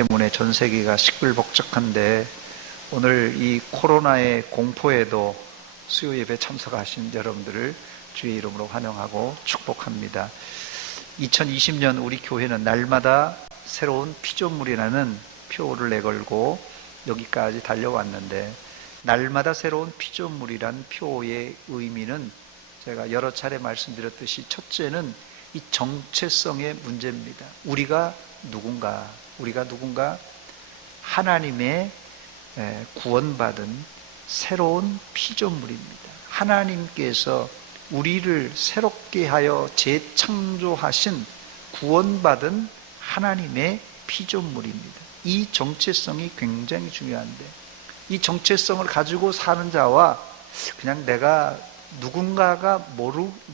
때문에 전 세계가 시끌벅적한데 오늘 이 코로나의 공포에도 수요 예배 참석하신 여러분들을 주의 이름으로 환영하고 축복합니다. 2020년 우리 교회는 날마다 새로운 피조물이라는 표를 내걸고 여기까지 달려왔는데, 날마다 새로운 피조물이란 표의 의미는 제가 여러 차례 말씀드렸듯이 첫째는 이 정체성의 문제입니다. 우리가 누군가 하나님의 구원받은 새로운 피조물입니다. 하나님께서 우리를 새롭게 하여 재창조하신 구원받은 하나님의 피조물입니다. 이 정체성이 굉장히 중요한데, 이 정체성을 가지고 사는 자와 그냥 내가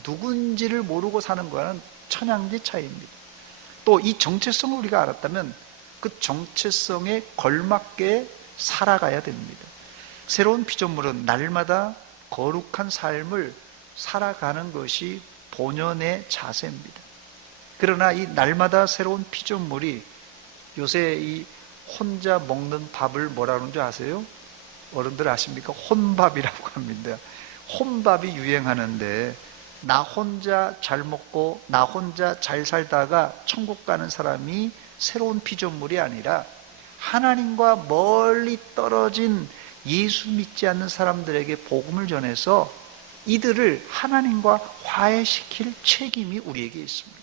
누군지를 모르고 사는 거와는 천양지 차이입니다. 또 이 정체성을 우리가 알았다면 그 정체성에 걸맞게 살아가야 됩니다. 새로운 피조물은 날마다 거룩한 삶을 살아가는 것이 본연의 자세입니다. 그러나 이 날마다 새로운 피조물이, 요새 이 혼자 먹는 밥을 뭐라 그러는 줄 아세요? 어른들 아십니까? 혼밥이라고 합니다. 혼밥이 유행하는데, 나 혼자 잘 먹고 나 혼자 잘 살다가 천국 가는 사람이 새로운 피조물이 아니라, 하나님과 멀리 떨어진 예수 믿지 않는 사람들에게 복음을 전해서 이들을 하나님과 화해시킬 책임이 우리에게 있습니다.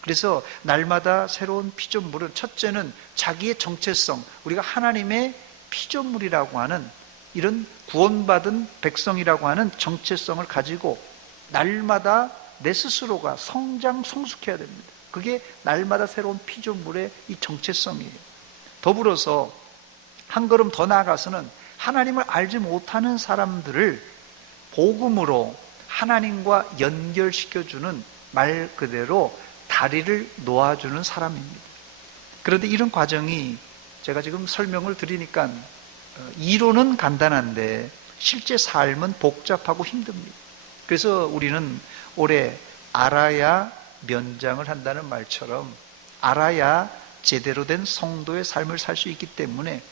그래서 날마다 새로운 피조물은, 첫째는 자기의 정체성, 우리가 하나님의 피조물이라고 하는, 이런 구원받은 백성이라고 하는 정체성을 가지고 날마다 내 스스로가 성장해야 됩니다. 그게 날마다 새로운 피조물의 이 정체성이에요. 더불어서 한 걸음 더 나아가서는 하나님을 알지 못하는 사람들을 복음으로 하나님과 연결시켜주는, 말 그대로 다리를 놓아주는 사람입니다. 그런데 이런 과정이 제가 지금 설명을 드리니까 이론은 간단한데 실제 삶은 복잡하고 힘듭니다. 그래서 우리는 올해 알아야 면장을 한다는 말처럼 알아야 제대로 된 성도의 삶을 살 수 있기 때문에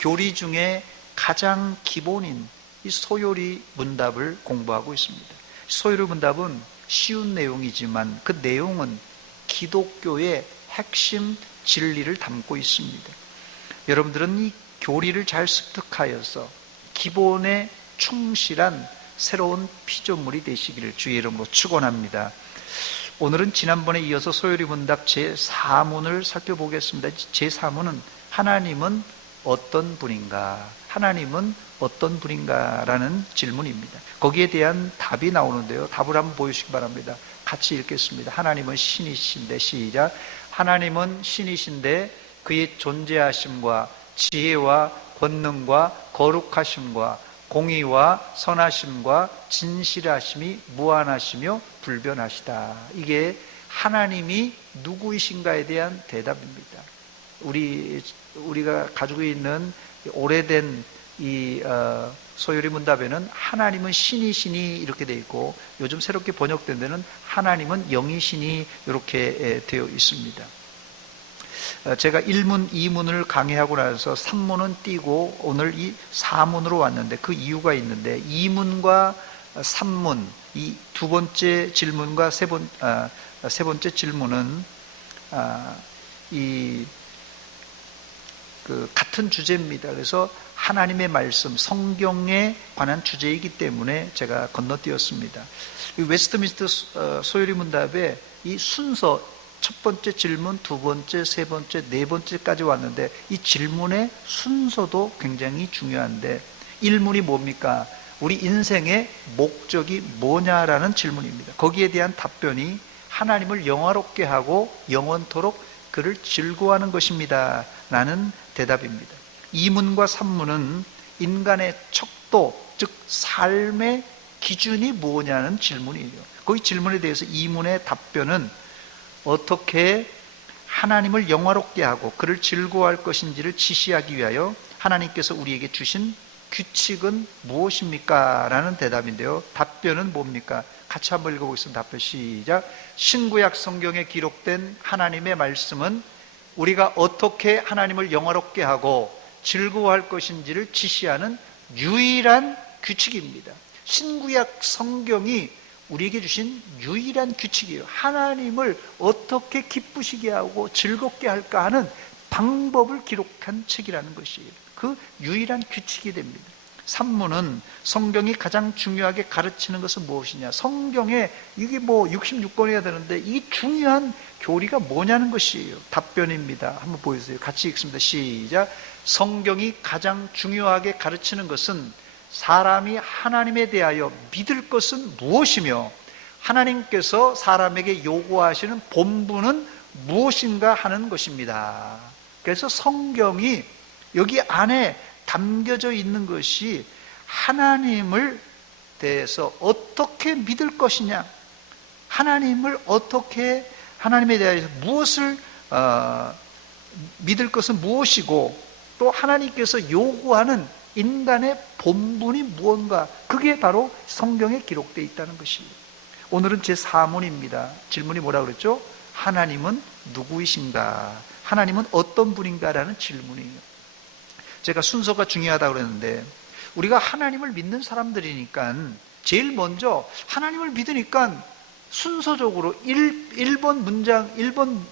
교리 중에 가장 기본인 이 소요리 문답을 공부하고 있습니다. 소요리 문답은 쉬운 내용이지만 그 내용은 기독교의 핵심 진리를 담고 있습니다. 여러분들은 이 교리를 잘 습득하여서 기본에 충실한 새로운 피조물이 되시기를 주의 이름으로 축원합니다. 오늘은 지난번에 이어서 소요리 문답 제4문을 살펴보겠습니다. 제4문은 하나님은 어떤 분인가? 하나님은 어떤 분인가? 라는 질문입니다. 거기에 대한 답이 나오는데요. 답을 한번 보여주시기 바랍니다. 같이 읽겠습니다. 하나님은 신이신데, 시작. 하나님은 신이신데 그의 존재하심과 지혜와 권능과 거룩하심과 공의와 선하심과 진실하심이 무한하시며 불변하시다. 이게 하나님이 누구이신가에 대한 대답입니다. 우리가 가지고 있는 오래된 이 소요리 문답에는 하나님은 신이시니 이렇게 되어 있고, 요즘 새롭게 번역된 데는 하나님은 영이시니 이렇게 되어 있습니다. 제가 1문, 2문을 강의하고 나서 3문은 띄고 오늘 이 4문으로 왔는데 그 이유가 있는데, 2문과 3문, 이 두 번째 질문과 세 번째 질문은 같은 주제입니다. 그래서 하나님의 말씀, 성경에 관한 주제이기 때문에 제가 건너뛰었습니다. 웨스트민스터 소요리 문답의 이 순서, 첫 번째 질문, 두 번째, 세 번째, 네 번째까지 왔는데 이 질문의 순서도 굉장히 중요한데, 1문이 뭡니까? 우리 인생의 목적이 뭐냐라는 질문입니다. 거기에 대한 답변이 하나님을 영화롭게 하고 영원토록 그를 즐거워하는 것입니다 라는 대답입니다. 2문과 3문은 인간의 척도, 즉 삶의 기준이 뭐냐는 질문이에요. 거기 질문에 대해서 2문의 답변은 어떻게 하나님을 영화롭게 하고 그를 즐거워할 것인지를 지시하기 위하여 하나님께서 우리에게 주신 규칙은 무엇입니까? 라는 대답인데요. 답변은 뭡니까? 같이 한번 읽어보겠습니다. 답변 시작. 신구약 성경에 기록된 하나님의 말씀은 우리가 어떻게 하나님을 영화롭게 하고 즐거워할 것인지를 지시하는 유일한 규칙입니다. 신구약 성경이 우리에게 주신 유일한 규칙이에요. 하나님을 어떻게 기쁘시게 하고 즐겁게 할까 하는 방법을 기록한 책이라는 것이에요. 그 유일한 규칙이 됩니다. 산문은 성경이 가장 중요하게 가르치는 것은 무엇이냐? 성경에 이게 뭐 66권이어야 되는데 이 중요한 교리가 뭐냐는 것이에요. 답변입니다. 한번 보여주세요. 같이 읽습니다. 시작. 성경이 가장 중요하게 가르치는 것은 사람이 하나님에 대하여 믿을 것은 무엇이며 하나님께서 사람에게 요구하시는 본분은 무엇인가 하는 것입니다. 그래서 성경이 여기 안에 담겨져 있는 것이 하나님을 대해서 어떻게 믿을 것이냐, 하나님에 대해서 무엇을 믿을 것은 무엇이고, 또 하나님께서 요구하는 인간의 본분이 무언가, 그게 바로 성경에 기록되어 있다는 것이에요. 오늘은 제 4문입니다. 질문이 뭐라고 그랬죠? 하나님은 누구이신가? 하나님은 어떤 분인가라는 질문이에요. 제가 순서가 중요하다고 그랬는데, 우리가 하나님을 믿는 사람들이니까 제일 먼저 하나님을 믿으니까 순서적으로 1번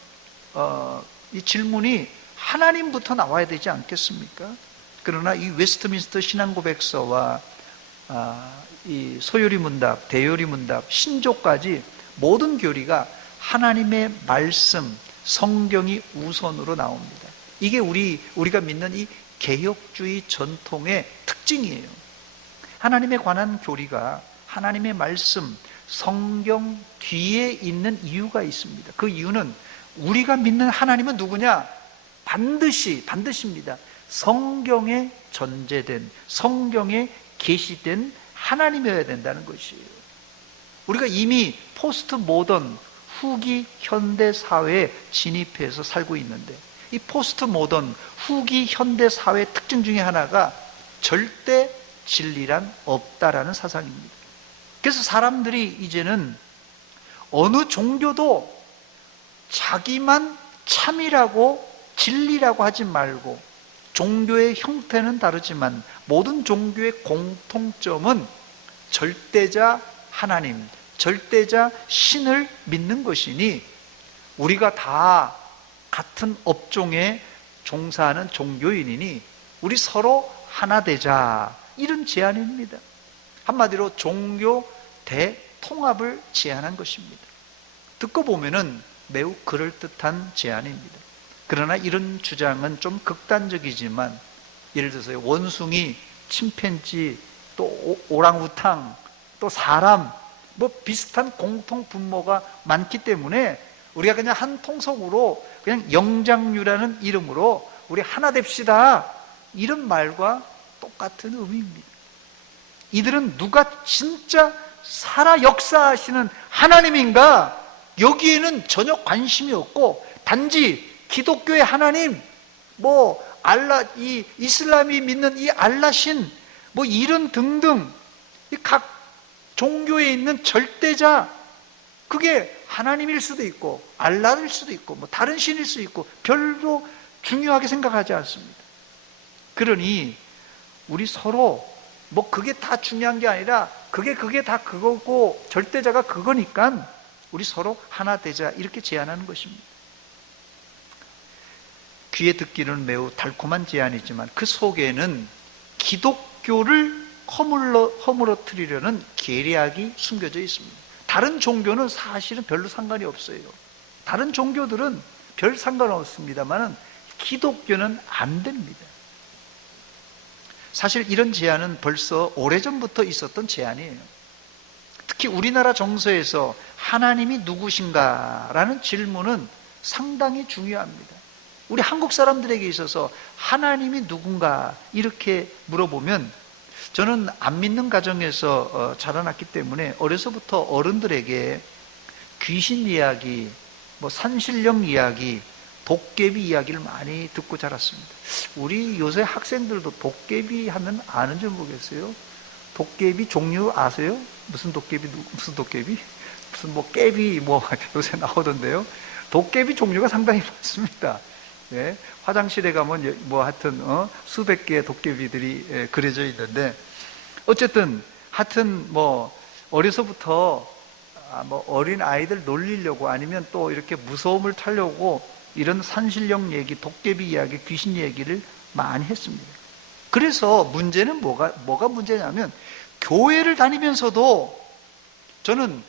이 질문이 하나님부터 나와야 되지 않겠습니까? 그러나 이 웨스트민스터 신앙고백서와 이 소요리 문답, 대요리 문답, 신조까지 모든 교리가 하나님의 말씀, 성경이 우선으로 나옵니다. 이게 우리가 믿는 이 개혁주의 전통의 특징이에요. 하나님에 관한 교리가 하나님의 말씀, 성경 뒤에 있는 이유가 있습니다. 그 이유는 우리가 믿는 하나님은 누구냐? 반드시입니다. 성경에 전제된, 성경에 계시된 하나님이어야 된다는 것이에요. 우리가 이미 포스트 모던, 후기 현대 사회에 진입해서 살고 있는데, 이 포스트 모던, 후기 현대 사회의 특징 중에 하나가 절대 진리란 없다라는 사상입니다. 그래서 사람들이 이제는 어느 종교도 자기만 참이라고 진리라고 하지 말고, 종교의 형태는 다르지만 모든 종교의 공통점은 절대자 하나님, 절대자 신을 믿는 것이니 우리가 다 같은 업종에 종사하는 종교인이니 우리 서로 하나 되자, 이런 제안입니다. 한마디로 종교 대통합을 제안한 것입니다. 듣고 보면은 매우 그럴듯한 제안입니다. 그러나 이런 주장은 좀 극단적이지만, 예를 들어서 원숭이, 침팬지, 또 오랑우탕, 또 사람, 뭐 비슷한 공통 분모가 많기 때문에 우리가 그냥 한 통속으로 그냥 영장류라는 이름으로 우리 하나 됩시다, 이런 말과 똑같은 의미입니다. 이들은 누가 진짜 살아 역사하시는 하나님인가, 여기에는 전혀 관심이 없고, 단지 기독교의 하나님, 뭐 알라, 이 이슬람이 믿는 이 알라신, 뭐 이런 등등 각 종교에 있는 절대자, 그게 하나님일 수도 있고 알라일 수도 있고 뭐 다른 신일 수도 있고 별로 중요하게 생각하지 않습니다. 그러니 우리 서로 뭐 그게 다 중요한 게 아니라 그게 다 그거고 절대자가 그거니까 우리 서로 하나 되자, 이렇게 제안하는 것입니다. 귀에 듣기는 매우 달콤한 제안이지만 그 속에는 기독교를 허물어뜨리려는 계략이 숨겨져 있습니다. 다른 종교는 사실은 별로 상관이 없어요. 다른 종교들은 별 상관없습니다만 기독교는 안 됩니다. 사실 이런 제안은 벌써 오래전부터 있었던 제안이에요. 특히 우리나라 정서에서 하나님이 누구신가라는 질문은 상당히 중요합니다. 우리 한국 사람들에게 있어서 하나님이 누군가 이렇게 물어보면, 저는 안 믿는 가정에서 자라났기 때문에 어려서부터 어른들에게 귀신 이야기, 뭐 산신령 이야기, 도깨비 이야기를 많이 듣고 자랐습니다. 우리 요새 학생들도 도깨비 하면 아는 줄 모르겠어요. 도깨비 종류 아세요? 무슨 도깨비? 무슨 뭐 깨비 뭐 요새 나오던데요. 도깨비 종류가 상당히 많습니다. 예, 화장실에 가면 뭐 하여튼 수백 개의 도깨비들이 그려져 있는데, 어쨌든 하여튼 뭐 어려서부터 뭐 어린 아이들 놀리려고 아니면 또 이렇게 무서움을 타려고 이런 산신령 얘기, 도깨비 이야기, 귀신 얘기를 많이 했습니다. 그래서 문제는 뭐가 문제냐면, 교회를 다니면서도 저는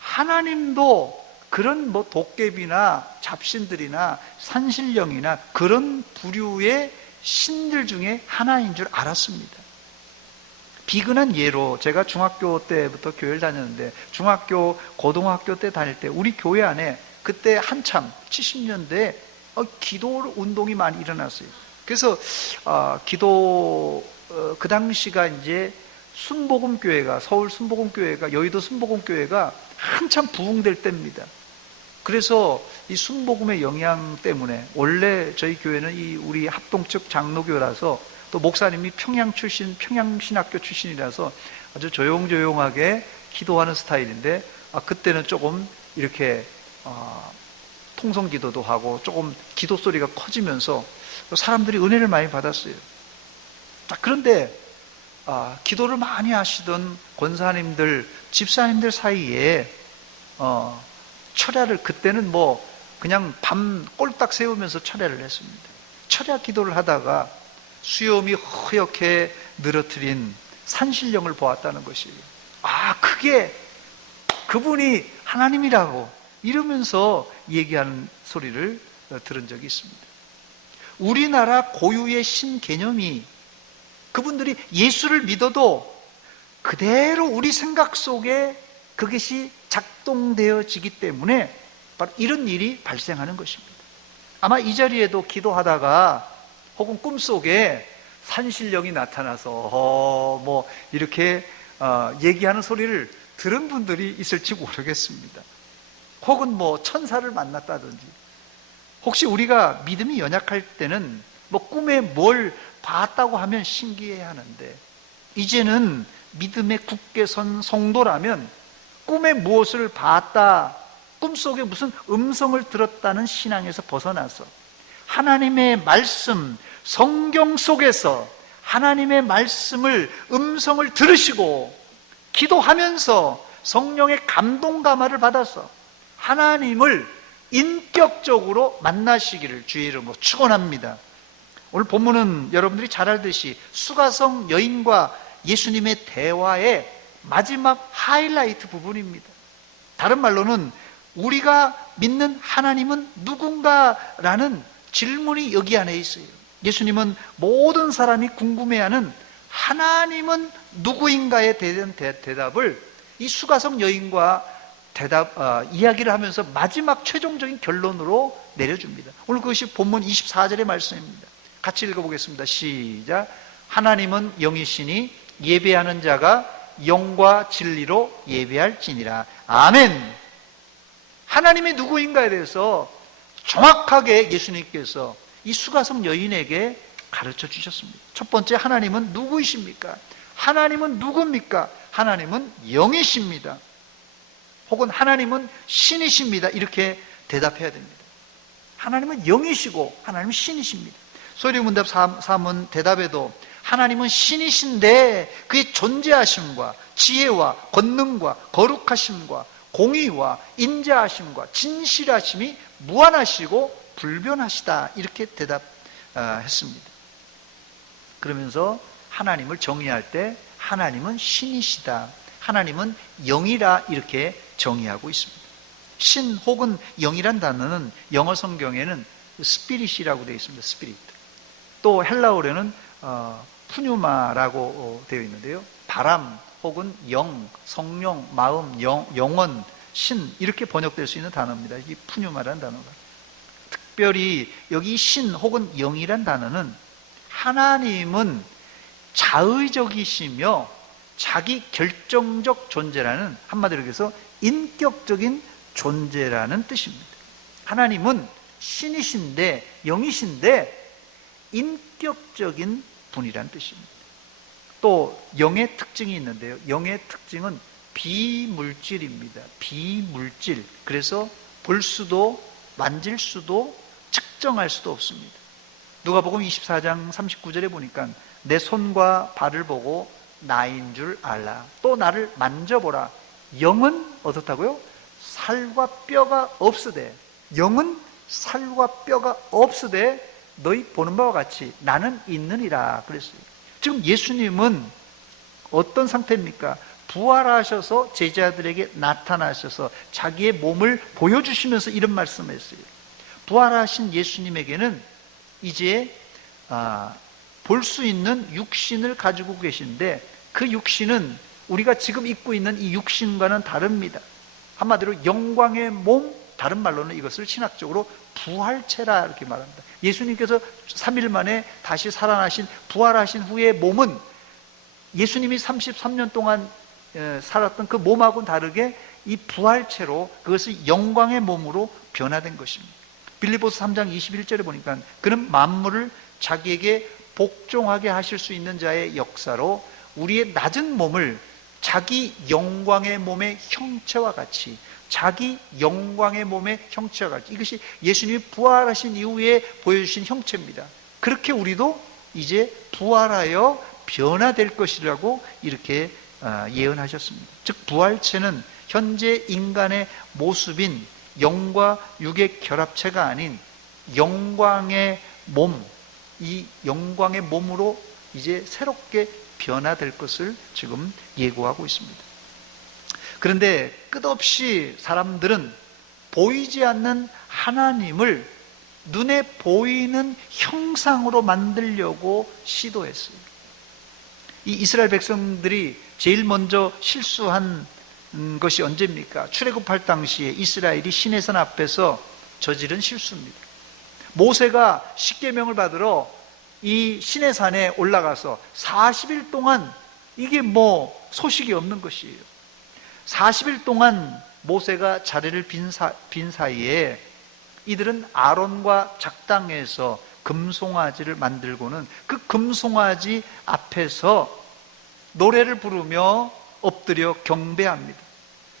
하나님도 그런 뭐 도깨비나 잡신들이나 산신령이나 그런 부류의 신들 중에 하나인 줄 알았습니다. 비근한 예로, 제가 중학교 때부터 교회를 다녔는데, 중학교, 고등학교 때 다닐 때 우리 교회 안에 그때 한참 70년대에 기도 운동이 많이 일어났어요. 그래서 그 당시가 이제 순복음교회가, 서울 순복음교회가, 여의도 순복음교회가 한참 부흥될 때입니다. 그래서 이 순복음의 영향 때문에, 원래 저희 교회는 우리 합동측 장로교라서 또 목사님이 평양신학교 출신이라서 아주 조용조용하게 기도하는 스타일인데, 그때는 조금 이렇게 통성기도도 하고 조금 기도 소리가 커지면서 사람들이 은혜를 많이 받았어요. 그런데 기도를 많이 하시던 권사님들, 집사님들 사이에 철야를, 그때는 뭐 그냥 밤 꼴딱 세우면서 철야를 했습니다. 철야 기도를 하다가 수염이 허옇게 늘어뜨린 산신령을 보았다는 것이에요. 그게 그분이 하나님이라고 이러면서 얘기하는 소리를 들은 적이 있습니다. 우리나라 고유의 신 개념이, 그분들이 예수를 믿어도 그대로 우리 생각 속에 그것이 작동되어지기 때문에 바로 이런 일이 발생하는 것입니다. 아마 이 자리에도 기도하다가 혹은 꿈속에 산신령이 나타나서 뭐 이렇게 얘기하는 소리를 들은 분들이 있을지 모르겠습니다. 혹은 뭐 천사를 만났다든지. 혹시 우리가 믿음이 연약할 때는 뭐 꿈에 뭘 봤다고 하면 신기해 하는데, 이제는 믿음에 굳게 선 성도라면 꿈에 무엇을 봤다, 꿈속에 무슨 음성을 들었다는 신앙에서 벗어나서 하나님의 말씀, 성경 속에서 하나님의 말씀을, 음성을 들으시고 기도하면서 성령의 감동 감화를 받아서 하나님을 인격적으로 만나시기를 주의 이름으로 축원합니다. 오늘 본문은 여러분들이 잘 알듯이 수가성 여인과 예수님의 대화의 마지막 하이라이트 부분입니다. 다른 말로는 우리가 믿는 하나님은 누군가라는 질문이 여기 안에 있어요. 예수님은 모든 사람이 궁금해하는 하나님은 누구인가에 대한 대답을 이 수가성 여인과 이야기를 하면서 마지막 최종적인 결론으로 내려줍니다. 오늘 그것이 본문 24절의 말씀입니다. 같이 읽어보겠습니다. 시작. 하나님은 영이시니 예배하는 자가 영과 진리로 예배할지니라. 아멘. 하나님이 누구인가에 대해서 정확하게 예수님께서 이 수가성 여인에게 가르쳐 주셨습니다. 첫 번째, 하나님은 누구이십니까? 하나님은 누굽니까? 하나님은 영이십니다. 혹은 하나님은 신이십니다. 이렇게 대답해야 됩니다. 하나님은 영이시고 하나님은 신이십니다. 소리문답 3은 대답에도 하나님은 신이신데 그의 존재하심과 지혜와 권능과 거룩하심과 공의와 인자하심과 진실하심이 무한하시고 불변하시다, 이렇게 대답했습니다. 그러면서 하나님을 정의할 때 하나님은 신이시다, 하나님은 영이라, 이렇게 정의하고 있습니다. 신 혹은 영이란 단어는 영어 성경에는 스피릿이라고 되어 있습니다. 스피릿. 또 헬라어로는 푸뉴마라고 되어 있는데요. 바람 혹은 영, 성령, 마음, 영혼, 신, 이렇게 번역될 수 있는 단어입니다. 이 푸뉴마라는 단어가. 특별히 여기 신 혹은 영이란 단어는 하나님은 자의적이시며 자기 결정적 존재라는, 한마디로 해서 인격적인 존재라는 뜻입니다. 하나님은 신이신데, 영이신데 인격적인 분이라는 뜻입니다. 또 영의 특징이 있는데요. 영의 특징은 비물질입니다. 비물질. 그래서 볼 수도 만질 수도 특정할 수도 없습니다. 누가복음 24장 39절에 보니까 내 손과 발을 보고 나인 줄 알라. 또 나를 만져보라. 영은 어떻다고요? 살과 뼈가 없으되, 영은 살과 뼈가 없으되 너희 보는 바와 같이 나는 있느니라 그랬어요. 지금 예수님은 어떤 상태입니까? 부활하셔서 제자들에게 나타나셔서 자기의 몸을 보여주시면서 이런 말씀을 했어요. 부활하신 예수님에게는 이제 볼 수 있는 육신을 가지고 계신데, 그 육신은 우리가 지금 입고 있는 이 육신과는 다릅니다. 한마디로 영광의 몸, 다른 말로는 이것을 신학적으로 부활체라 이렇게 말합니다. 예수님께서 3일 만에 다시 살아나신, 부활하신 후의 몸은 예수님이 33년 동안 살았던 그 몸하고는 다르게 이 부활체로, 그것이 영광의 몸으로 변화된 것입니다. 빌립보서 3장 21절에 보니까 그는 만물을 자기에게 복종하게 하실 수 있는 자의 역사로 우리의 낮은 몸을 자기 영광의 몸의 형체와 같이, 자기 영광의 몸의 형체와 같이, 이것이 예수님이 부활하신 이후에 보여주신 형체입니다. 그렇게 우리도 이제 부활하여 변화될 것이라고 이렇게 예언하셨습니다. 즉 부활체는 현재 인간의 모습인 영과 육의 결합체가 아닌 영광의 몸, 이 영광의 몸으로 이제 새롭게 변화될 것을 지금 예고하고 있습니다. 그런데 끝없이 사람들은 보이지 않는 하나님을 눈에 보이는 형상으로 만들려고 시도했어요. 이 이스라엘 백성들이 제일 먼저 실수한 것이 언제입니까? 출애굽할 당시에 이스라엘이 시내산 앞에서 저지른 실수입니다. 모세가 십계명을 받으러 이 시내산에 올라가서 40일 동안, 이게 뭐 소식이 없는 것이에요. 40일 동안 모세가 자리를 빈 사이에 이들은 아론과 작당에서 금송아지를 만들고는 그 금송아지 앞에서 노래를 부르며 엎드려 경배합니다.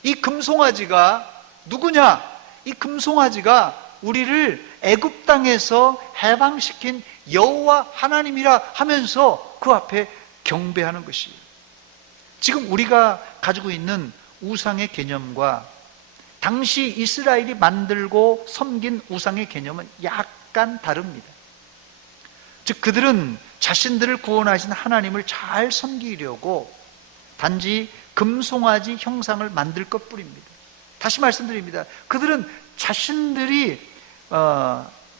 이 금송아지가 누구냐? 이 금송아지가 우리를 애굽 땅에서 해방시킨 여호와 하나님이라 하면서 그 앞에 경배하는 것이에요. 지금 우리가 가지고 있는 우상의 개념과 당시 이스라엘이 만들고 섬긴 우상의 개념은 약간 다릅니다. 즉 그들은 자신들을 구원하신 하나님을 잘 섬기려고 단지 금송아지 형상을 만들 것뿐입니다. 다시 말씀드립니다. 그들은 자신들이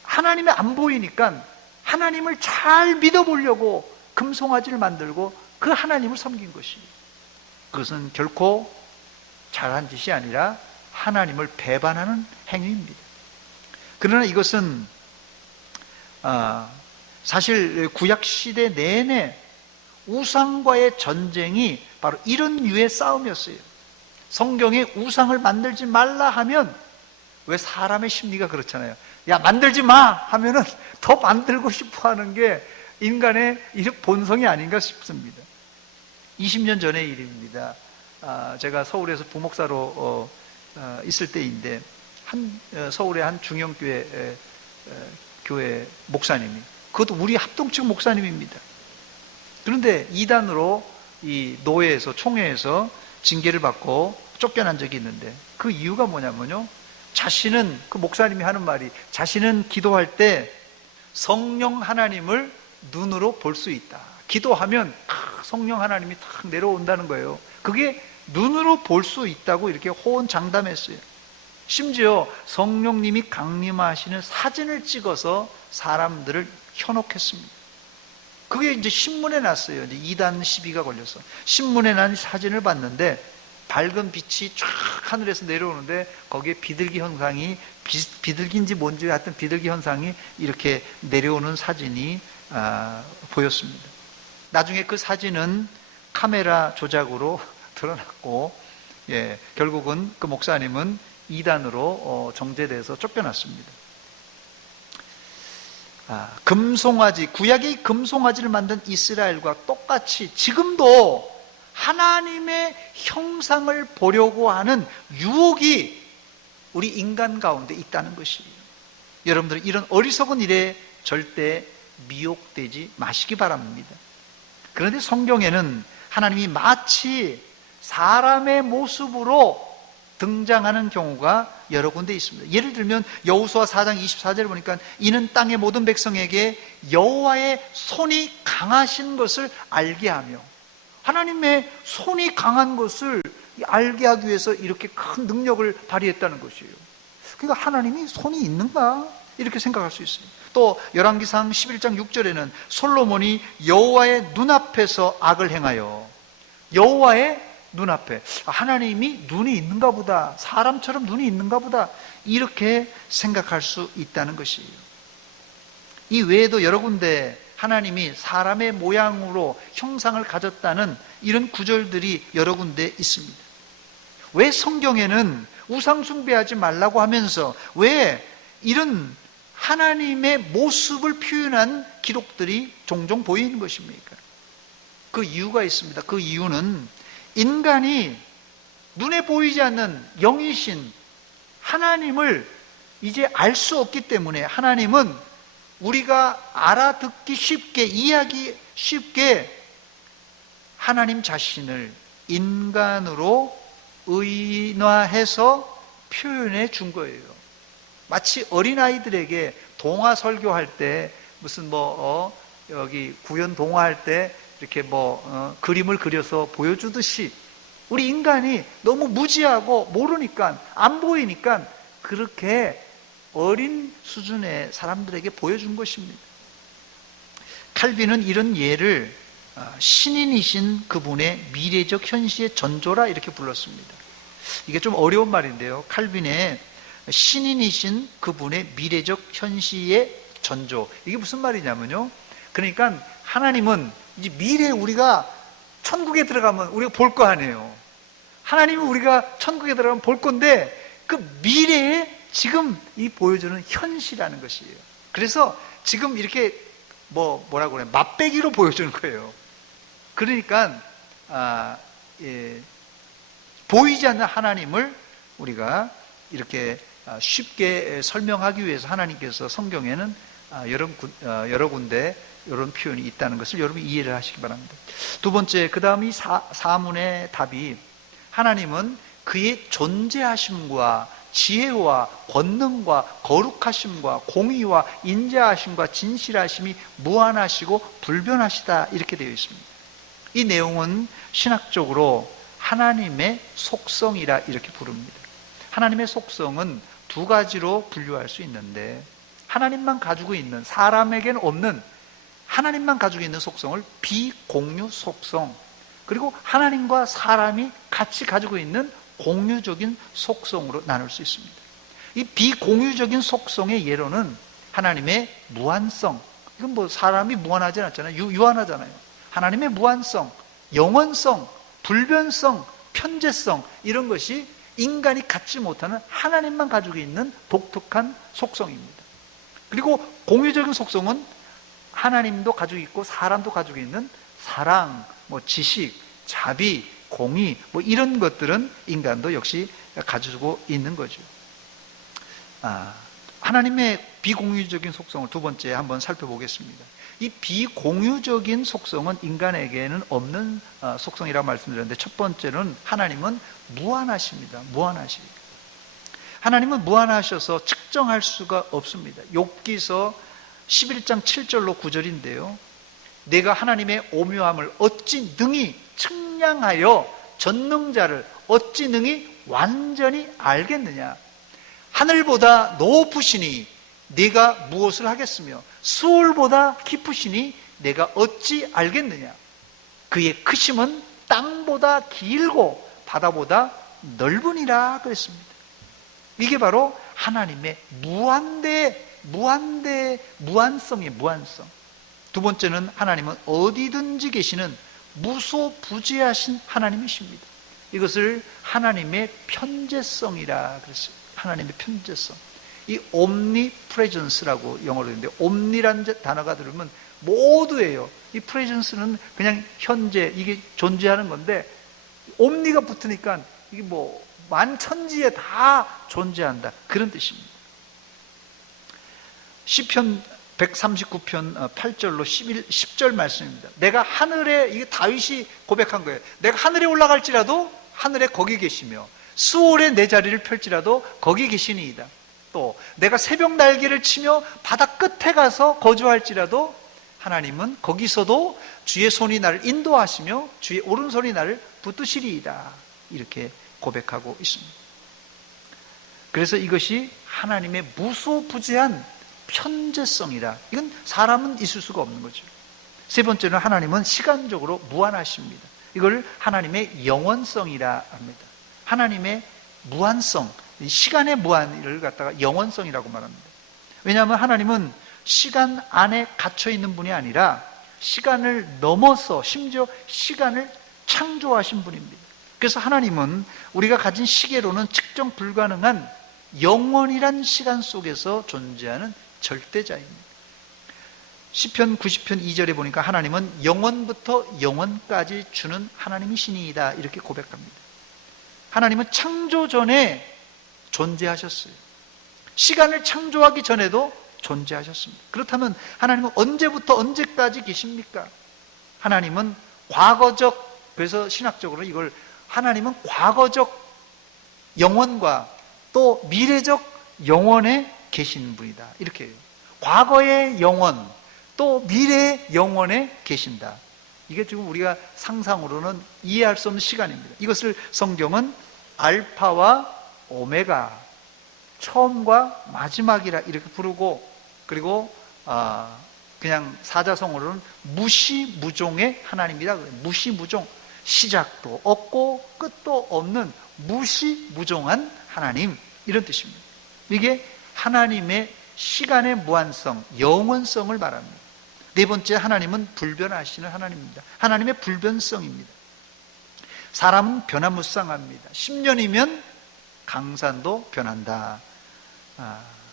하나님이 안 보이니까 하나님을 잘 믿어보려고 금송아지를 만들고 그 하나님을 섬긴 것입니다. 그것은 결코 잘한 짓이 아니라 하나님을 배반하는 행위입니다. 그러나 이것은 사실 구약시대 내내 우상과의 전쟁이 바로 이런 류의 싸움이었어요. 성경에 우상을 만들지 말라 하면, 왜 사람의 심리가 그렇잖아요. 야 만들지 마 하면은 더 만들고 싶어 하는 게 인간의 본성이 아닌가 싶습니다. 20년 전의 일입니다. 제가 서울에서 부목사로 있을 때인데 서울의 한 중형교회 교회 목사님이, 그것도 우리 합동측 목사님입니다. 그런데 이단으로 이 노회에서, 총회에서 징계를 받고 쫓겨난 적이 있는데, 그 이유가 뭐냐면요, 자신은, 그 목사님이 하는 말이, 자신은 기도할 때 성령 하나님을 눈으로 볼 수 있다. 기도하면 성령 하나님이 탁 내려온다는 거예요. 그게 눈으로 볼 수 있다고 이렇게 호언장담했어요. 심지어 성령님이 강림하시는 사진을 찍어서 사람들을 현혹했습니다. 그게 이제 신문에 났어요. 이제 이단 시비가 걸려서 신문에 난 사진을 봤는데, 밝은 빛이 쫙 하늘에서 내려오는데 거기에 비둘기 현상이, 비둘기인지 뭔지 하여튼 비둘기 현상이 이렇게 내려오는 사진이 보였습니다. 나중에 그 사진은 카메라 조작으로 드러났고, 결국은 그 목사님은 이단으로 정죄돼서 쫓겨났습니다. 금송아지, 구약의 금송아지를 만든 이스라엘과 똑같이 지금도 하나님의 형상을 보려고 하는 유혹이 우리 인간 가운데 있다는 것이에요. 여러분들 이런 어리석은 일에 절대 미혹되지 마시기 바랍니다. 그런데 성경에는 하나님이 마치 사람의 모습으로 등장하는 경우가 여러 군데 있습니다. 예를 들면 여호수아 4장 24절을 보니까 이는 땅의 모든 백성에게 여호와의 손이 강하신 것을 알게 하며, 하나님의 손이 강한 것을 알게 하기 위해서 이렇게 큰 능력을 발휘했다는 것이에요. 그러니까 하나님이 손이 있는가? 이렇게 생각할 수 있어요. 또 열왕기상 11장 6절에는 솔로몬이 여호와의 눈앞에서 악을 행하여, 여호와의 눈앞에, 하나님이 눈이 있는가 보다, 사람처럼 눈이 있는가 보다, 이렇게 생각할 수 있다는 것이에요. 이 외에도 여러 군데 하나님이 사람의 모양으로 형상을 가졌다는 이런 구절들이 여러 군데 있습니다. 왜 성경에는 우상 숭배하지 말라고 하면서 왜 이런 하나님의 모습을 표현한 기록들이 종종 보이는 것입니까? 그 이유가 있습니다. 그 이유는 인간이 눈에 보이지 않는 영이신 하나님을 이제 알 수 없기 때문에, 하나님은 우리가 알아듣기 쉽게, 이해하기 쉽게 하나님 자신을 인간으로 의인화해서 표현해 준 거예요. 마치 어린아이들에게 동화 설교할 때 무슨 여기 구연 동화할 때 이렇게 그림을 그려서 보여주듯이 우리 인간이 너무 무지하고 모르니까, 안 보이니까 그렇게 어린 수준의 사람들에게 보여준 것입니다. 칼빈은 이런 예를 신인이신 그분의 미래적 현시의 전조라 이렇게 불렀습니다. 이게 좀 어려운 말인데요. 칼빈의 신인이신 그분의 미래적 현시의 전조, 이게 무슨 말이냐면요, 그러니까 하나님은 이제 미래에 우리가 천국에 들어가면 우리가 볼 거 아니에요. 하나님은 우리가 천국에 들어가면 볼 건데 그 미래에 지금 이 보여주는 현시라는 것이에요. 그래서 지금 이렇게 뭐라고 그래, 맛배기로 보여주는 거예요. 그러니까 보이지 않는 하나님을 우리가 이렇게 쉽게 설명하기 위해서 하나님께서 성경에는 여러 군데 이런 표현이 있다는 것을 여러분이 이해를 하시기 바랍니다. 두 번째, 그 다음 이 사문의 답이, 하나님은 그의 존재하심과 지혜와 권능과 거룩하심과 공의와 인자하심과 진실하심이 무한하시고 불변하시다, 이렇게 되어 있습니다. 이 내용은 신학적으로 하나님의 속성이라 이렇게 부릅니다. 하나님의 속성은 두 가지로 분류할 수 있는데, 하나님만 가지고 있는, 사람에게는 없는 하나님만 가지고 있는 속성을 비공유 속성, 그리고 하나님과 사람이 같이 가지고 있는 공유적인 속성으로 나눌 수 있습니다. 이 비공유적인 속성의 예로는 하나님의 무한성, 이건 사람이 무한하지 않잖아요. 유한하잖아요. 하나님의 무한성, 영원성, 불변성, 편재성, 이런 것이 인간이 갖지 못하는 하나님만 가지고 있는 독특한 속성입니다. 그리고 공유적인 속성은 하나님도 가지고 있고 사람도 가지고 있는 사랑, 지식, 자비, 공의, 이런 것들은 인간도 역시 가지고 있는 거죠. 하나님의 비공유적인 속성을 두 번째 한번 살펴보겠습니다. 이 비공유적인 속성은 인간에게는 없는 속성이라고 말씀드렸는데, 첫 번째는 하나님은 무한하십니다. 무한하십니다. 하나님은 무한하셔서 측정할 수가 없습니다. 욥기서 11장 7절로 9절인데요. 내가 하나님의 오묘함을 어찌 능히 측량하여 전능자를 어찌 능히 완전히 알겠느냐. 하늘보다 높으시니 내가 무엇을 하겠으며 수월보다 깊으시니 내가 어찌 알겠느냐. 그의 크심은 땅보다 길고 바다보다 넓으니라 그랬습니다. 이게 바로 하나님의 무한성이에요. 무한성. 두 번째는 하나님은 어디든지 계시는 무소부재하신 하나님이십니다. 이것을 하나님의 편재성이라 그랬어요. 하나님의 편재성. 이 omnipresence라고 영어로 있는데, omni라는 단어가 들으면 모두예요. 이 presence는 그냥 현재, 이게 존재하는 건데, omni가 붙으니까 이게 만천지에 다 존재한다, 그런 뜻입니다. 시편 139편 8절로 10절 말씀입니다. 내가 하늘에, 이게 다윗이 고백한 거예요. 내가 하늘에 올라갈지라도 하늘에 거기 계시며 수월에 내 자리를 펼지라도 거기 계시니이다. 또 내가 새벽 날개를 치며 바다 끝에 가서 거주할지라도 하나님은 거기서도 주의 손이 나를 인도하시며 주의 오른손이 나를 붙드시리이다. 이렇게 고백하고 있습니다. 그래서 이것이 하나님의 무소부재한 편재성이다. 이건 사람은 있을 수가 없는 거죠. 세 번째는 하나님은 시간적으로 무한하십니다. 이걸 하나님의 영원성이라 합니다. 하나님의 무한성, 시간의 무한을 갖다가 영원성이라고 말합니다. 왜냐하면 하나님은 시간 안에 갇혀 있는 분이 아니라 시간을 넘어서 심지어 시간을 창조하신 분입니다. 그래서 하나님은 우리가 가진 시계로는 측정 불가능한 영원이란 시간 속에서 존재하는 절대자입니다. 시편 90편 2절에 보니까 하나님은 영원부터 영원까지 주는 하나님이시니이다. 이렇게 고백합니다. 하나님은 창조 전에 존재하셨어요. 시간을 창조하기 전에도 존재하셨습니다. 그렇다면 하나님은 언제부터 언제까지 계십니까? 하나님은 과거적, 그래서 신학적으로 이걸 하나님은 과거적 영원과 또 미래적 영원에 계신 분이다. 이렇게 해요. 과거의 영원 또 미래의 영원에 계신다. 이게 지금 우리가 상상으로는 이해할 수 없는 시간입니다. 이것을 성경은 알파와 오메가, 처음과 마지막이라 이렇게 부르고, 그리고 그냥 사자성어로는 무시무종의 하나님이다. 무시무종, 시작도 없고 끝도 없는 무시무종한 하나님, 이런 뜻입니다. 이게 하나님의 시간의 무한성, 영원성을 말합니다. 네 번째, 하나님은 불변하시는 하나님입니다. 하나님의 불변성입니다. 사람은 변화무쌍합니다. 10년이면 강산도 변한다.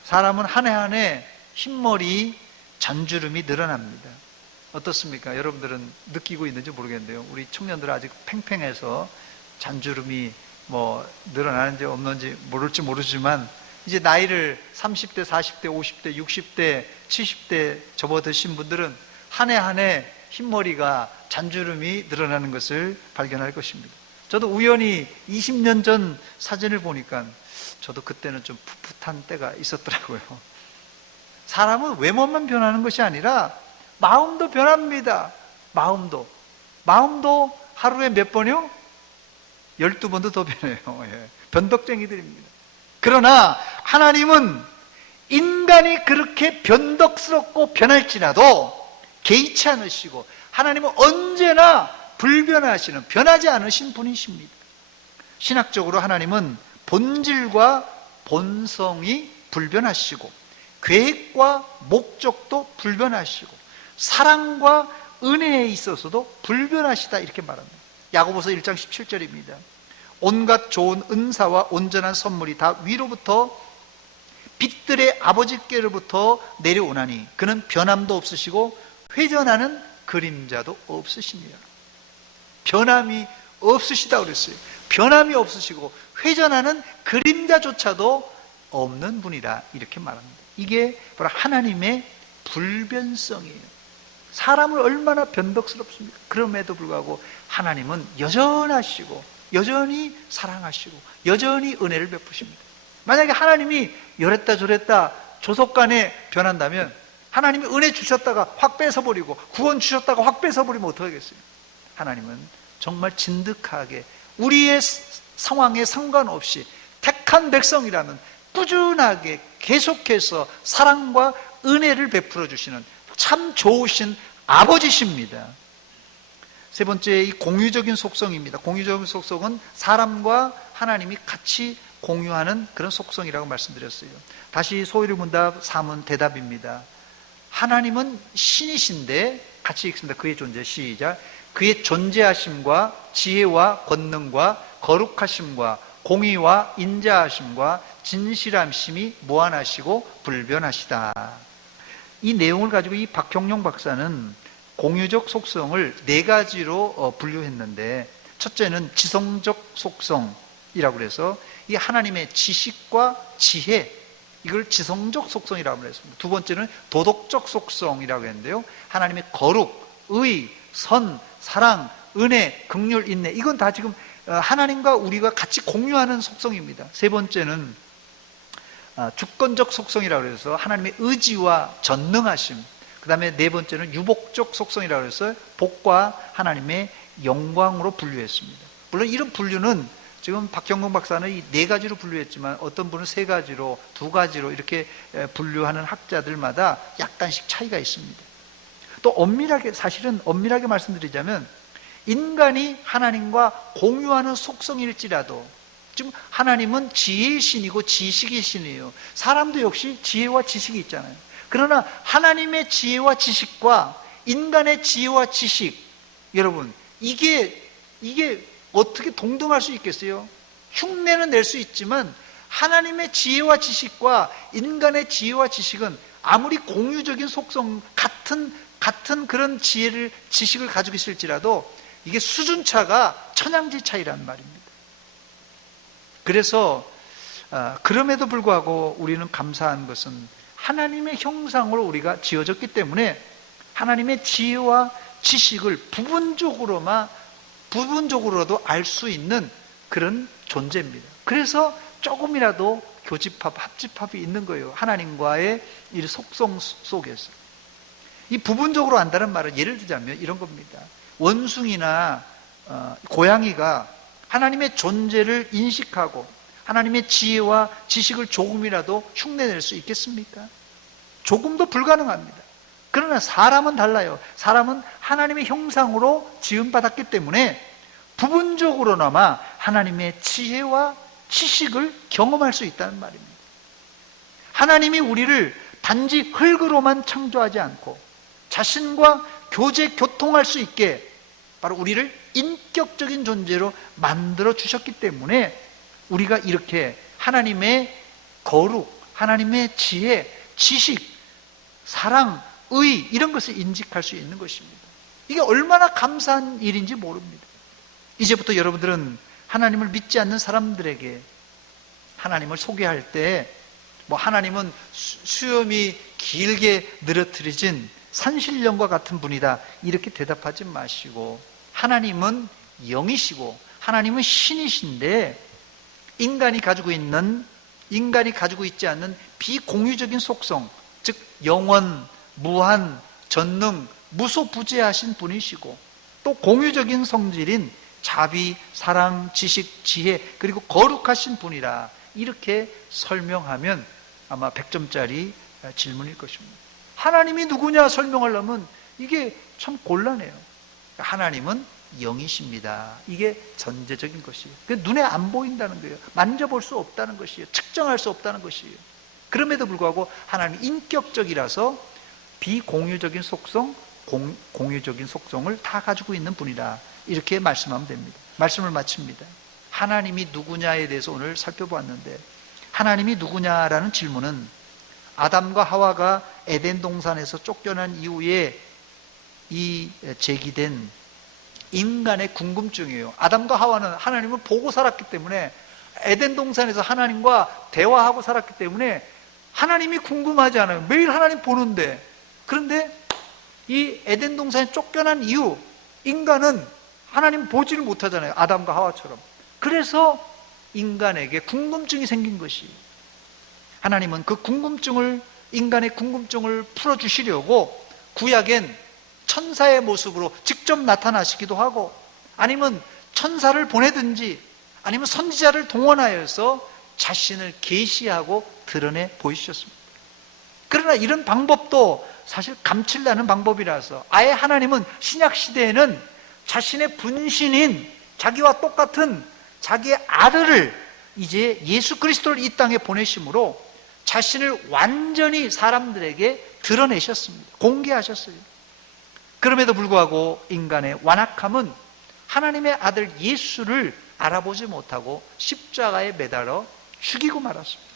사람은 한 해 한 해 흰머리, 잔주름이 늘어납니다. 어떻습니까? 여러분들은 느끼고 있는지 모르겠는데요. 우리 청년들은 아직 팽팽해서 잔주름이 늘어나는지 없는지 모를지 모르지만, 이제 나이를 30대, 40대, 50대, 60대, 70대 접어드신 분들은 한 해 한 해 흰머리가, 잔주름이 늘어나는 것을 발견할 것입니다. 저도 우연히 20년 전 사진을 보니까 저도 그때는 좀 풋풋한 때가 있었더라고요. 사람은 외모만 변하는 것이 아니라 마음도 변합니다. 마음도 하루에 몇 번이요? 12번도 더 변해요. 예. 변덕쟁이들입니다. 그러나 하나님은 인간이 그렇게 변덕스럽고 변할지라도 개의치 않으시고, 하나님은 언제나 불변하시는, 변하지 않으신 분이십니다. 신학적으로 하나님은 본질과 본성이 불변하시고, 계획과 목적도 불변하시고, 사랑과 은혜에 있어서도 불변하시다, 이렇게 말합니다. 야고보서 1장 17절입니다. 온갖 좋은 은사와 온전한 선물이 다 위로부터 빛들의 아버지께로부터 내려오나니 그는 변함도 없으시고 회전하는 그림자도 없으시니라. 변함이 없으시다 그랬어요. 변함이 없으시고 회전하는 그림자조차도 없는 분이다, 이렇게 말합니다. 이게 바로 하나님의 불변성이에요. 사람을 얼마나 변덕스럽습니까? 그럼에도 불구하고 하나님은 여전하시고 여전히 사랑하시고 여전히 은혜를 베푸십니다. 만약에 하나님이 이랬다 저랬다 조속간에 변한다면, 하나님이 은혜 주셨다가 확 뺏어버리고 구원 주셨다가 확 뺏어버리면 어떡하겠어요? 하나님은 정말 진득하게 우리의 상황에 상관없이 택한 백성이라면 꾸준하게 계속해서 사랑과 은혜를 베풀어 주시는 참 좋으신 아버지십니다. 세 번째, 이 공유적인 속성입니다. 공유적인 속성은 사람과 하나님이 같이 공유하는 그런 속성이라고 말씀드렸어요. 다시 소위를 문답 3은 대답입니다. 하나님은 신이신데, 같이 읽습니다. 그의 존재, 시작. 그의 존재하심과 지혜와 권능과 거룩하심과 공의와 인자하심과 진실함심이 무한하시고 불변하시다. 이 내용을 가지고 이 박형룡 박사는 공유적 속성을 네 가지로 분류했는데, 첫째는 지성적 속성이라고 해서 이 하나님의 지식과 지혜, 이걸 지성적 속성이라고 했습니다. 두 번째는 도덕적 속성이라고 했는데요. 하나님의 거룩, 의, 선, 사랑, 은혜, 긍휼, 인내, 이건 다 지금 하나님과 우리가 같이 공유하는 속성입니다. 세 번째는 주권적 속성이라고 해서 하나님의 의지와 전능하심, 그 다음에 네 번째는 유복적 속성이라고 해서 복과 하나님의 영광으로 분류했습니다. 물론 이런 분류는 지금 박경공 박사는 이 네 가지로 분류했지만 어떤 분은 세 가지로, 두 가지로 이렇게 분류하는 학자들마다 약간씩 차이가 있습니다. 또 엄밀하게, 사실은 엄밀하게 말씀드리자면 인간이 하나님과 공유하는 속성일지라도, 지금 하나님은 지혜의 신이고 지식의 신이에요. 사람도 역시 지혜와 지식이 있잖아요. 그러나 하나님의 지혜와 지식과 인간의 지혜와 지식, 여러분, 이게 어떻게 동등할 수 있겠어요? 흉내는 낼 수 있지만 하나님의 지혜와 지식과 인간의 지혜와 지식은 아무리 공유적인 속성, 같은 그런 지식을 가지고 있을지라도 이게 수준차가 천양지 차이란 말입니다. 그래서 그럼에도 불구하고 우리는 감사한 것은 하나님의 형상으로 우리가 지어졌기 때문에 하나님의 지혜와 지식을 부분적으로도 알 수 있는 그런 존재입니다. 그래서 조금이라도 교집합, 합집합이 있는 거예요. 하나님과의 이 속성 속에서. 이 부분적으로 안다는 말은 예를 들자면 이런 겁니다. 원숭이나 고양이가 하나님의 존재를 인식하고 하나님의 지혜와 지식을 조금이라도 흉내낼 수 있겠습니까? 조금도 불가능합니다. 그러나 사람은 달라요. 사람은 하나님의 형상으로 지음받았기 때문에 부분적으로나마 하나님의 지혜와 지식을 경험할 수 있다는 말입니다. 하나님이 우리를 단지 흙으로만 창조하지 않고 자신과 교통할 수 있게 바로 우리를 인격적인 존재로 만들어 주셨기 때문에 우리가 이렇게 하나님의 거룩, 하나님의 지혜, 지식, 사랑, 의, 이런 것을 인식할 수 있는 것입니다. 이게 얼마나 감사한 일인지 모릅니다. 이제부터 여러분들은 하나님을 믿지 않는 사람들에게 하나님을 소개할 때 하나님은 수염이 길게 늘어뜨려진 산신령과 같은 분이다, 이렇게 대답하지 마시고, 하나님은 영이시고 하나님은 신이신데 인간이 가지고 있지 않는 비공유적인 속성, 즉 영원, 무한, 전능, 무소부재하신 분이시고 또 공유적인 성질인 자비, 사랑, 지식, 지혜, 그리고 거룩하신 분이라, 이렇게 설명하면 아마 100점짜리 질문일 것입니다. 하나님이 누구냐 설명하려면 이게 참 곤란해요. 하나님은 영이십니다. 이게 전제적인 것이에요. 눈에 안 보인다는 거예요. 만져볼 수 없다는 것이에요. 측정할 수 없다는 것이에요. 그럼에도 불구하고 하나님이 인격적이라서 비공유적인 속성, 공유적인 속성을 다 가지고 있는 분이다, 이렇게 말씀하면 됩니다. 말씀을 마칩니다. 하나님이 누구냐에 대해서 오늘 살펴보았는데, 하나님이 누구냐라는 질문은 아담과 하와가 에덴 동산에서 쫓겨난 이후에 제기된 인간의 궁금증이에요. 아담과 하와는 하나님을 보고 살았기 때문에, 에덴 동산에서 하나님과 대화하고 살았기 때문에 하나님이 궁금하지 않아요. 매일 하나님 보는데. 그런데 이 에덴 동산에 쫓겨난 이후 인간은 하나님 보지를 못하잖아요. 아담과 하와처럼. 그래서 인간에게 궁금증이 생긴 것이에요. 하나님은 그 인간의 궁금증을 풀어주시려고 구약엔 천사의 모습으로 직접 나타나시기도 하고, 아니면 천사를 보내든지 아니면 선지자를 동원하여서 자신을 계시하고 드러내 보이셨습니다. 그러나 이런 방법도 사실 감칠라는 방법이라서, 아예 하나님은 신약시대에는 자신의 분신인 자기와 똑같은 자기의 아들을, 이제 예수 그리스도를 이 땅에 보내심으로 자신을 완전히 사람들에게 드러내셨습니다. 공개하셨어요. 그럼에도 불구하고 인간의 완악함은 하나님의 아들 예수를 알아보지 못하고 십자가에 매달아 죽이고 말았습니다.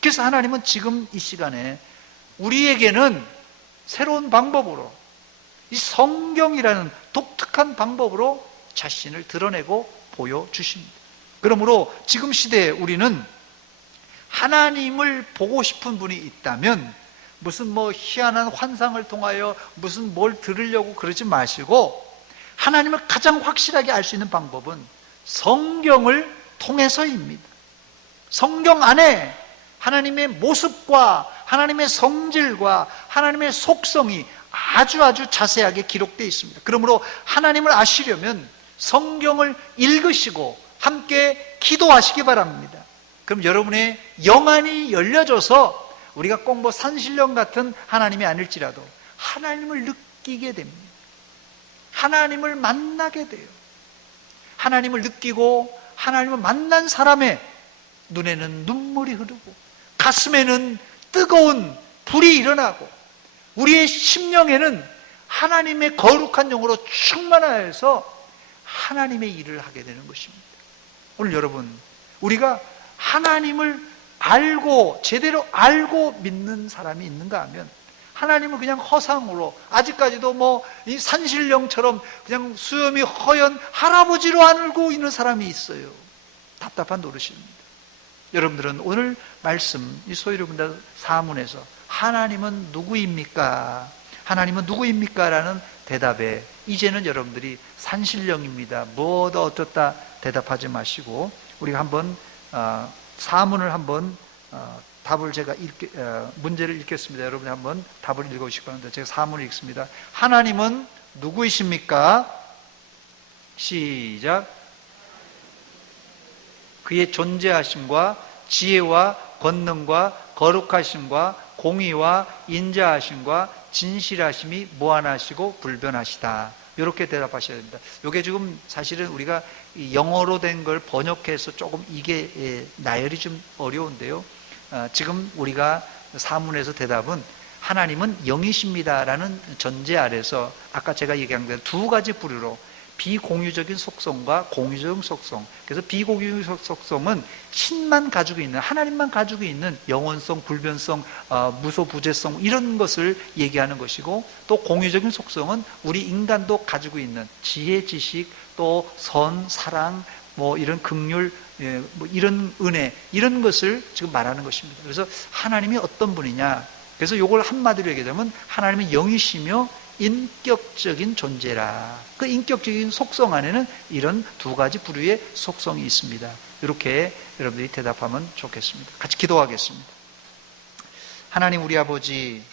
그래서 하나님은 지금 이 시간에 우리에게는 새로운 방법으로, 이 성경이라는 독특한 방법으로 자신을 드러내고 보여주십니다. 그러므로 지금 시대에 우리는 하나님을 보고 싶은 분이 있다면 무슨 희한한 환상을 통하여 무슨 뭘 들으려고 그러지 마시고, 하나님을 가장 확실하게 알 수 있는 방법은 성경을 통해서입니다. 성경 안에 하나님의 모습과 하나님의 성질과 하나님의 속성이 아주 자세하게 기록되어 있습니다. 그러므로 하나님을 아시려면 성경을 읽으시고 함께 기도하시기 바랍니다. 그럼 여러분의 영안이 열려져서 우리가 꼭 산신령 같은 하나님이 아닐지라도 하나님을 느끼게 됩니다. 하나님을 만나게 돼요. 하나님을 느끼고 하나님을 만난 사람의 눈에는 눈물이 흐르고 가슴에는 뜨거운 불이 일어나고 우리의 심령에는 하나님의 거룩한 영으로 충만하여서 하나님의 일을 하게 되는 것입니다. 오늘 여러분, 우리가 하나님을 알고 제대로 알고 믿는 사람이 있는가 하면, 하나님을 그냥 허상으로 아직까지도 이 산신령처럼 그냥 수염이 허연 할아버지로 알고 있는 사람이 있어요. 답답한 노릇입니다. 여러분들은 오늘 말씀 이 소위로분다 사문에서 하나님은 누구입니까? 하나님은 누구입니까? 라는 대답에 이제는 여러분들이 산신령입니다, 뭐다 어떻다 대답하지 마시고, 우리가 한번 사문을 한번 답을 제가 문제를 읽겠습니다. 여러분이 한번 답을 읽어주시기 바랍니다. 제가 사문을 읽습니다. 하나님은 누구이십니까? 시작. 그의 존재하심과 지혜와 권능과 거룩하심과 공의와 인자하심과 진실하심이 무한하시고 불변하시다. 이렇게 대답하셔야 됩니다. 이게 지금 사실은 우리가 영어로 된 걸 번역해서 조금 이게 나열이 좀 어려운데요. 지금 우리가 사문에서 대답은 하나님은 영이십니다라는 전제 아래서 아까 제가 얘기한 대로 두 가지 부류로 비공유적인 속성과 공유적인 속성. 그래서 비공유적 속성은 신만 가지고 있는, 하나님만 가지고 있는 영원성, 불변성, 무소부재성 이런 것을 얘기하는 것이고, 또 공유적인 속성은 우리 인간도 가지고 있는 지혜, 지식, 또 선, 사랑, 이런 긍휼, 이런 은혜, 이런 것을 지금 말하는 것입니다. 그래서 하나님이 어떤 분이냐? 그래서 이걸 한마디로 얘기하자면 하나님은 영이시며 인격적인 존재라. 그 인격적인 속성 안에는 이런 두 가지 부류의 속성이 있습니다. 이렇게 여러분들이 대답하면 좋겠습니다. 같이 기도하겠습니다. 하나님 우리 아버지,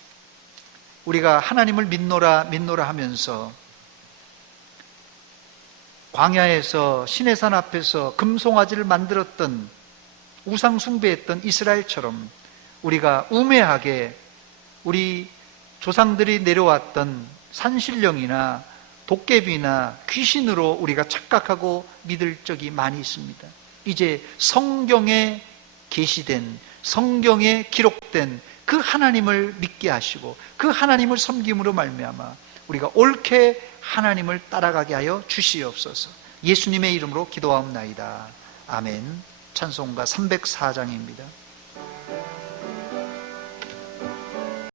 우리가 하나님을 믿노라 하면서 광야에서 시내산 앞에서 금송아지를 만들었던, 우상 숭배했던 이스라엘처럼 우리가 우매하게 우리 조상들이 내려왔던 산신령이나 도깨비나 귀신으로 우리가 착각하고 믿을 적이 많이 있습니다. 이제 성경에 계시된, 성경에 기록된 그 하나님을 믿게 하시고 그 하나님을 섬김으로 말미암아 우리가 옳게 하나님을 따라가게 하여 주시옵소서. 예수님의 이름으로 기도하옵나이다. 아멘. 찬송가 304장입니다.